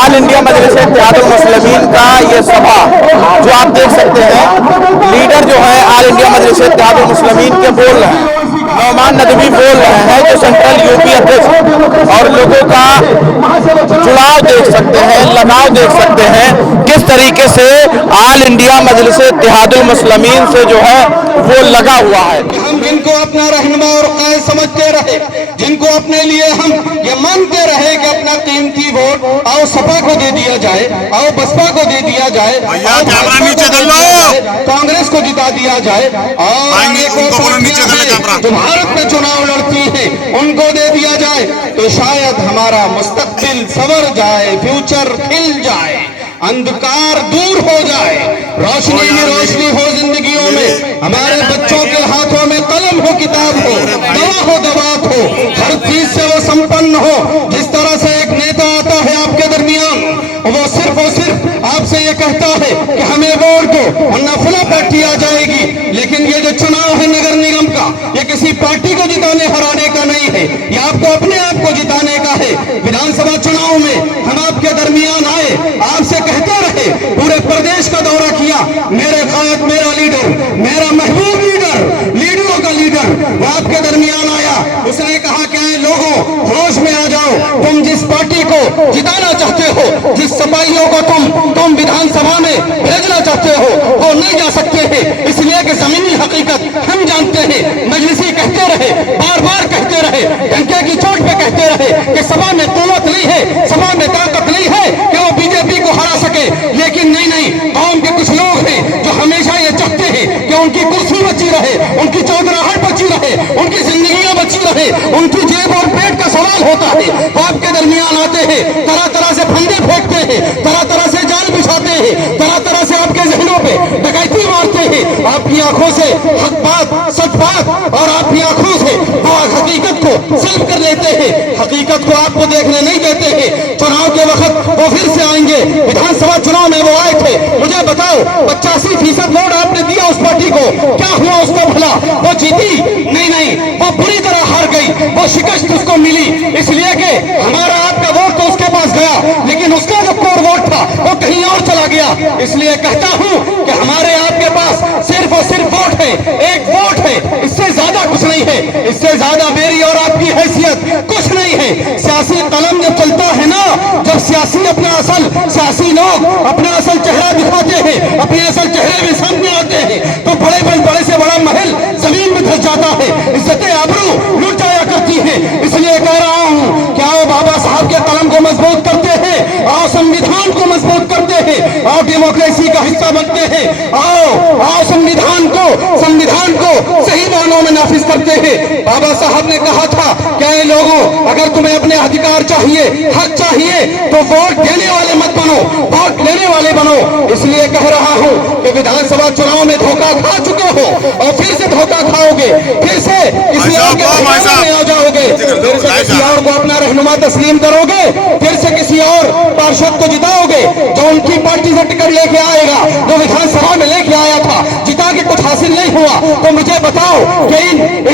All India मजलिस इत्तेहादुल मुस्लिमीन का ये सभा जो आप देख सकते हैं, लीडर जो है ऑल इंडिया मजलिस इत्तेहादुल मुस्लिमीन के बोल रहे हैं, नौमान नदवी बोल रहे हैं जो सेंट्रल यूपी अध्यक्ष, और लोगों का जुड़ाव देख सकते हैं, लगाव देख सकते हैं किस तरीके से ऑल इंडिया मजलिस इत्तेहादुल मुस्लिमीन से जो है वो लगा हुआ है। हम जिनको अपना रहनुमा और कायद समझते रहे, जिनको अपने लिए हम ये मानते रहे कि अपना कीमती वोट आओ सपा को दे दिया जाए, आओ बसपा को दे दिया जाए, कांग्रेस को जिता दिया जाए, और जो भारत में चुनाव लड़ती है उनको दे दिया जाए, तो शायद हमारा मुस्तकबिल संवर जाए, फ्यूचर खिल जाए, अंधकार दूर हो जाए, रोशनी ही रोशनी हो जिंदगियों में, हमारे बच्चों के हाथों में कलम हो, किताब हो, दवा हो, दवात हो, हर चीज से वो संपन्न हो। जिस तरह से एक नेता आता है आपके दरमियान, वो सिर्फ और सिर्फ आपसे ये कहता है कि हमें वोट दो वरना फला पार्टी आ जाएगी, लेकिन ये जो चुनाव है नगर निगम का, ये किसी पार्टी को जिताने हराने का नहीं है, ये आपको अपने आप को जिताने का है। विधानसभा चुनाव में हम आपके दरमियान आए, आपसे कहते रहे, पूरे प्रदेश का दौरा किया, मेरे कायद, मेरा लीडर, मेरा महबूब लीडर, लीडरों का लीडर, वो आपके दरमियान आया, उसने कहा कि लोगों होश में आ जाओ, तुम जिस पार्टी को जिताना चाहते हो, जिस सपाइयों को तुम विधानसभा में भेजना चाहते हो, वो नहीं जा सकते हैं, इसलिए कि जमीनी हकीकत हम जानते हैं। मजलिसी कहते रहे, बार बार कहते रहे, डंके की चोट पे कहते रहे कि सभा में कुव्वत नहीं है, सभा में ताकत नहीं है कि वो बीजेपी को हरा सके, लेकिन नहीं, कौम के कुछ लोग हैं जो हमेशा ये चाहते हैं कि उनकी कुर्सी बची रहे, उनकी चौधराहट बची रहे, उनकी जिंदगियां बची रहे, उनकी जेब और पेट का सवाल होता है। वो आपके दरमियान आते हैं, तरह तरह से फंदे फेंकते हैं, तरह तरह से जाल बिछाते हैं, तरह तरह से आपके जहनों पे डकैती मारते हैं, आपकी आंखों से हक बात, सच बात और आपकी आंखों से वो हकीकत को सल्ब कर लेते हैं, हकीकत को आपको देखने नहीं देते हैं। चुनाव के वक्त वो फिर से आएंगे, विधानसभा चुनाव में वो आए थे, मुझे बताओ 85% वोट आपने दिया उस पार्टी को, क्या हुआ उसका भला? वो जीती? नहीं, वो बुरी तरह हार गई, वो शिकस्त उसको मिली, इसलिए कि हमारा आपका वोट तो उसके पास गया, लेकिन उसका जो कोर वोट था वो कहीं और चला गया। इसलिए कहता हूं कि हमारे आपके पास सिर्फ और सिर्फ वोट है, एक वोट है, इससे ज्यादा कुछ नहीं है, इससे ज्यादा मेरी और आपकी हैसियत कुछ नहीं है। सियासी कलम जब चलता है ना, जब सियासी अपना असल सियासी लोग अपना असल चेहरा दिखाते हैं, अपने असल चेहरे में सामने आते हैं, तो बड़े से बड़ा महल जमीन में धस जाता है, इज्जतें आबरू लूट जाया करती है। इसलिए कह रहा हूं कि आओ बाबा साहब के कलम को मजबूत करते हैं, आओ संविधान को मजबूत करते हैं, आओ डेमोक्रेसी का हिस्सा बनते हैं, आओ संविधान को सही मानों में नाफिज करते हैं। बाबा साहब ने कहा था कि लोगों, अगर तुम्हें अपने अधिकार चाहिए, हक चाहिए, तो वोट देने वाले मत बनो, वोट लेने वाले बनो। इसलिए कह रहा हूं कि विधानसभा चुनाव में धोखा खा चुके हो और फिर से धोखा खाओगे, फिर से किसी और के में आ जाओगे, फिर से किसी और को अपना रहनुमा तस्लीम करोगे, फिर से किसी और पार्षद को जिताओगे जो उनकी पार्टी से टिकट लेके आएगा, जो विधानसभा में लेके आया था, जिता के कुछ हासिल नहीं हुआ। तो मुझे बताओ कि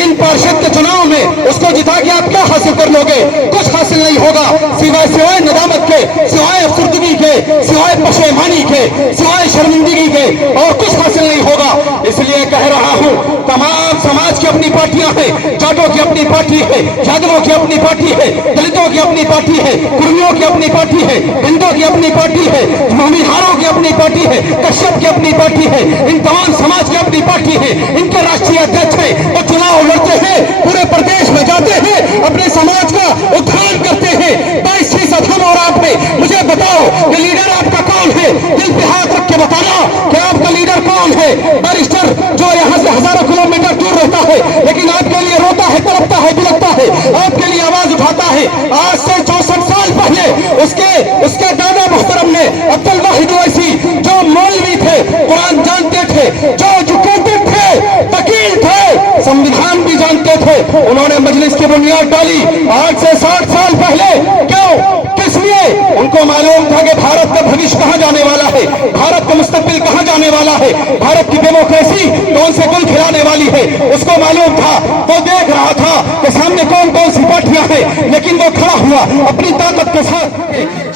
इन पार्षद के चुनाव में उसको जिता के आप क्या हासिल कर लोगे? कुछ हासिल नहीं होगा, सिवाय नदामत के, सिवाय अफसरदगी के, सिवाय पशेमानी के, सिवाय शर्मिंदगी के, और कुछ हासिल नहीं होगा। इसलिए कह रहा हूं, तमाम समाज की अपनी पार्टियां हैं, जाटों की अपनी पार्टी है, यादवों की अपनी पार्टी है, दलितों की अपनी पार्टी है, कुर्मियों की अपनी पार्टी है, हिंदुओं की अपनी पार्टी है, भूमिहारों की अपनी पार्टी है, कश्यप की अपनी पार्टी है, इन तमाम समाज की अपनी पार्टी है, इनके राष्ट्रीय अध्यक्ष है, वो चुनाव लड़ते हैं, पूरे प्रदेश में जाते हैं, अपने समाज का उत्थान करते हैं। 22% हम और आप में, मुझे बताओ कि लीडर आपका कौन है? दिल पे हाथ रख के बताना कि आपका लीडर कौन है? बैरिस्टर जो यहाँ से हजारों किलोमीटर दूर रहता है, लेकिन आपके लिए रोता है, तड़पता है, बिलखता है, आपके लिए आवाज उठाता है। आज से 64 साल पहले उसके दादा मोहतरम ने, अब्दुल वाहिद ओवैसी, जो मौलवी थे, कुरान जानते थे, जो एजुकेटेड थे, वकील थे, संविधान भी जानते थे, उन्होंने मजलिस की बुनियाद डाली आज से 60 साल पहले। क्यों? किस लिए? उनको मालूम था कि भारत का भविष्य कहां जाने वाला है, भारत का मुस्तकबिल कहां जाने वाला है, भारत की डेमोक्रेसी कौन से गुल खिलाने वाली है, उसको मालूम था। वो देख रहा था कि सामने कौन कौन सी पार्टियां हैं, लेकिन वो खड़ा हुआ अपनी ताकत के साथ।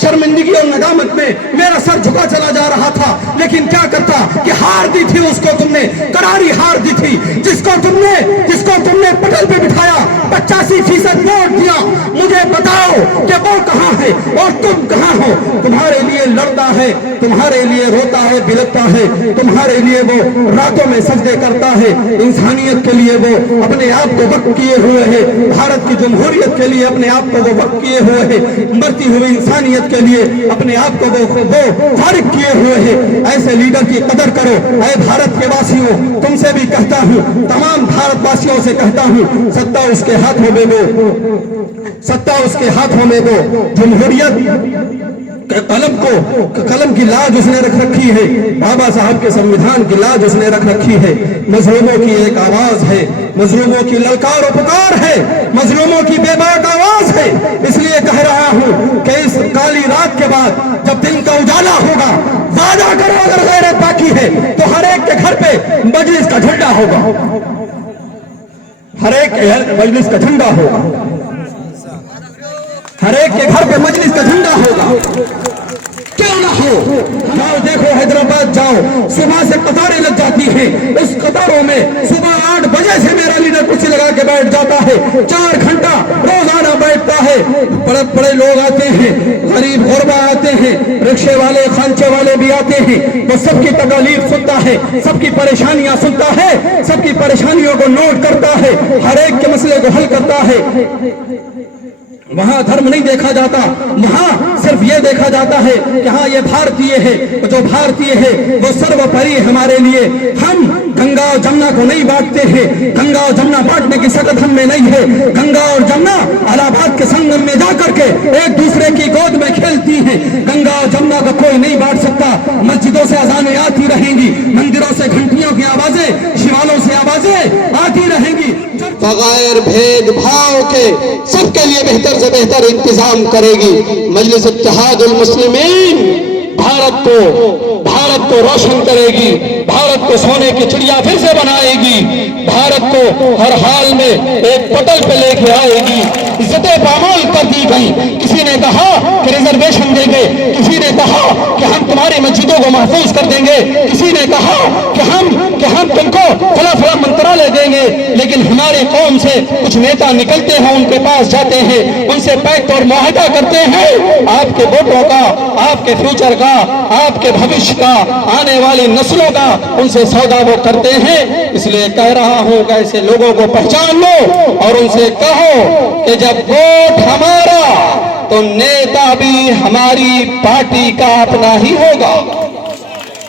शर्मिंदगी और नदामत में मेरा सर झुका चला जा रहा था, लेकिन क्या करता कि हार दी थी उसको तुमने, करारी हार दी थी। जिसको तुमने पटल पे बिठाया, 85% वोट दिया। मुझे बताओ कि वो कहां है और तुम कहां हो। तुम्हारे लिए लड़ता है, तुम्हारे लिए रोता है, बिलखता है, तुम्हारे लिए वो रातों में सजदे करता है। इंसानियत के लिए वो अपने आप को वक्त किए हुए है, भारत की जमहूरियत के लिए अपने आप को वो वक्त किए हुए है, मरती हुई इंसानियत के लिए अपने आप को वो फारिग किए हुए है। ऐसे लीडर की कदर करो। ऐ भारत के वासियों, तुमसे भी कहता हूं, तमाम भारतवासियों से कहता हूं, सत्ता उसके हाथों में दो, सत्ता उसके हाथों में दो। जमहूरियत कलम की लाज उसने रख रखी है, बाबा साहब के संविधान की लाज उसने रख रखी है। मजलूमों की एक आवाज है, मजलूमों की ललकार और पुकार है, मजलूमों की बेबाक आवाज है। इसलिए कह रहा हूं कि इस काली रात के बाद जब दिन का उजाला होगा, वादा करो अगर गैरत बाकी है तो हर एक के घर पे मजलिस का झंडा होगा, हर एक के घर मजलिस का झंडा होगा, हर एक के घर पे मजलिस का झंडा होगा। क्यों ना हो। जाओ देखो हैदराबाद जाओ, सुबह से कतारें लग जाती हैं। उस कतारों में सुबह 8 बजे से मेरा लीडर कुर्सी लगा के बैठ जाता है, 4 घंटा रोजाना बैठता है। बड़े बड़े लोग आते हैं, गरीब गुरबा आते हैं, रिक्शे वाले खांचे वाले भी आते हैं। वो सबकी तकलीफ सुनता है, सबकी परेशानियां सुनता है, सबकी परेशानियों को नोट करता है, हर एक के मसले को हल करता है। वहां धर्म नहीं देखा जाता, वहां सिर्फ ये देखा जाता है कि हाँ ये भारतीय है, जो भारतीय है वो सर्वोपरि हमारे लिए। हम गंगा और जमुना को नहीं बांटते हैं, गंगा और जमुना बांटने की सकत हम में नहीं है। गंगा और जमुना इलाहाबाद के संगम में जाकर के एक दूसरे की गोद में खेलती हैं। गंगा और जमुना को कोई नहीं बांट सकता। मस्जिदों से अजानें आती रहेंगी, मंदिरों से घंटियों की आवाजें, शिवालों से आवाजें आती रहेंगी। बगैर भेदभाव के सबके लिए बेहतर से बेहतर इंतजाम करेगी मजलिस इत्तेहादुल मुस्लिमीन। भारत को रोशन करेगी, भारत को सोने की चिड़िया फिर से बनाएगी, भारत को हर हाल में एक पटल पे लेके आएगी। इज्जतें पामाल कर दी गई। किसी ने कहा कि रिजर्वेशन देंगे, किसी ने कहा कि हम तुम्हारी मस्जिदों को महफूज कर देंगे, किसी ने कहा कि हम तुमको फला फला मंत्रालय देंगे। लेकिन हमारी कौम से कुछ नेता निकलते हैं, उनके पास जाते हैं, उनसे पैक्ट और मुआहदा करते हैं, आपके वोटों का, आपके फ्यूचर का, आपके भविष्य का, आने वाली नस्लों का उनसे सौदा वो करते हैं। इसलिए कह रहा हूं कि ऐसे लोगों को पहचान लो और उनसे कहो कि जब वोट हमारा तो नेता भी हमारी पार्टी का अपना ही होगा।